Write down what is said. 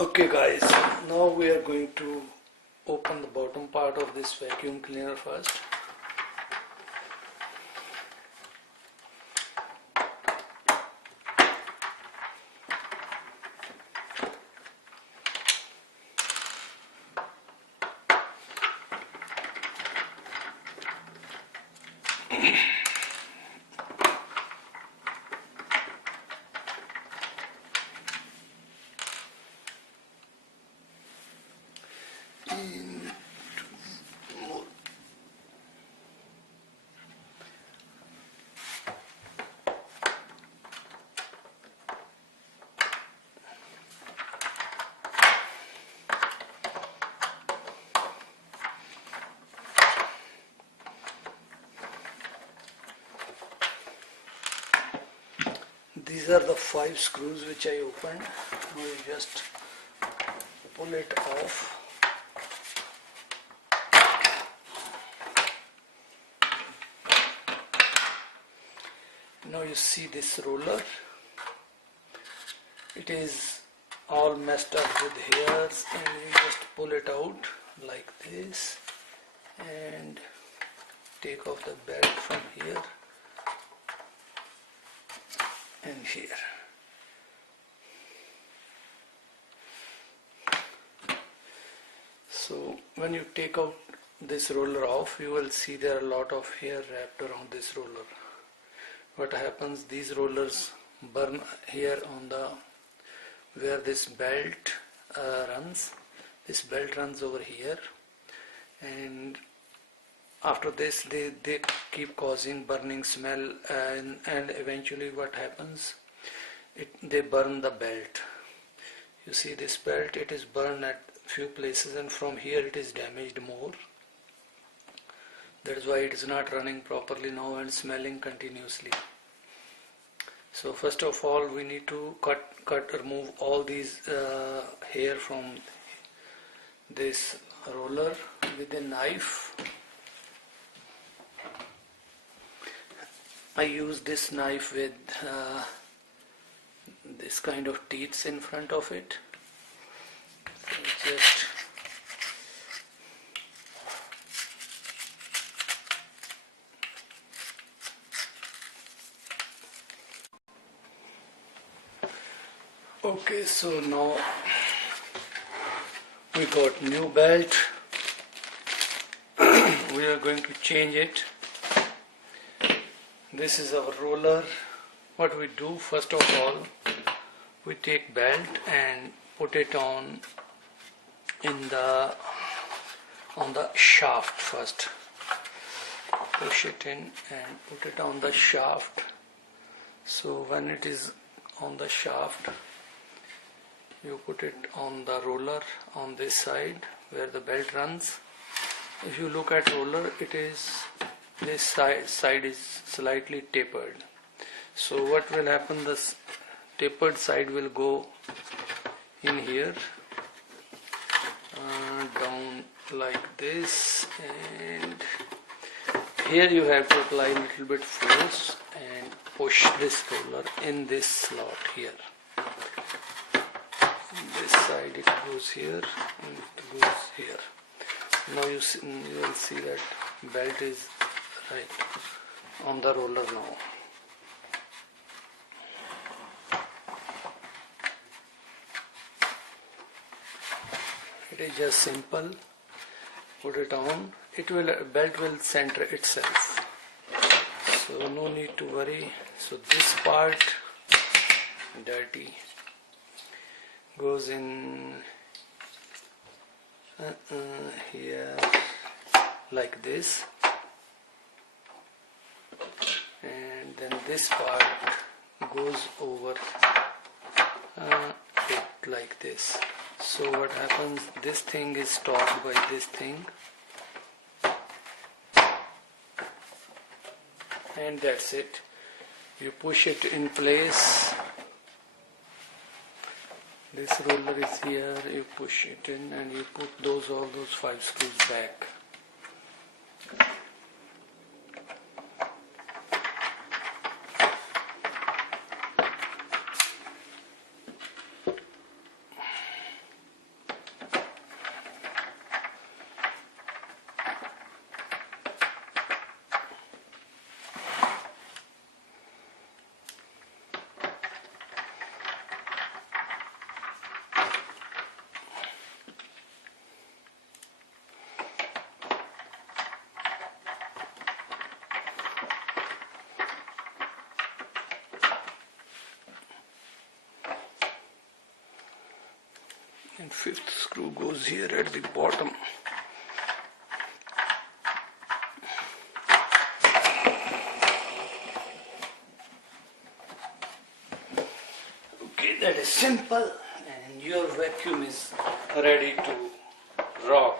Okay guys, now we are going to open the bottom part of this vacuum cleaner first. These are the 5 screws which I opened. Now you just pull it off. Now you see this roller. It is all messed up with hairs, and you just pull it out like this and take off the belt from here and here. So when you take out this roller off, you will see there are a lot of hair wrapped around this roller. What happens, these rollers burn here on the where this belt runs. This belt runs over here, and after this they keep causing burning smell, and eventually what happens, they burn the belt. You see this belt, it is burned at few places, and from here it is damaged more. That is why it is not running properly now and smelling continuously. So first of all we need to remove all these hair from this roller with a knife. I use this knife with this kind of teeth in front of it. So just okay, so now we got new belt. We are going to change it. This is our roller. What we do, first of all, we take belt and put it on the shaft first. Push it in and put it on the shaft. So when it is on the shaft, you put it on the roller on this side where the belt runs. If you look at roller, it is this side is slightly tapered. So what will happen, this tapered side will go in here, down like this, and here you have to apply a little bit force and push this roller in this slot here. This side it goes here and it goes here. Now you will see that belt is right on the roller now. It is just simple. Put it on. Belt will center itself. So no need to worry. So this part dirty goes in here like this, and then this part goes over it like this. So what happens, this thing is stopped by this thing, and that's it. You push it in place. This roller is here, you push it in and you put all those 5 screws back. and fifth screw goes here at the bottom. Okay, that is simple, and your vacuum is ready to rock.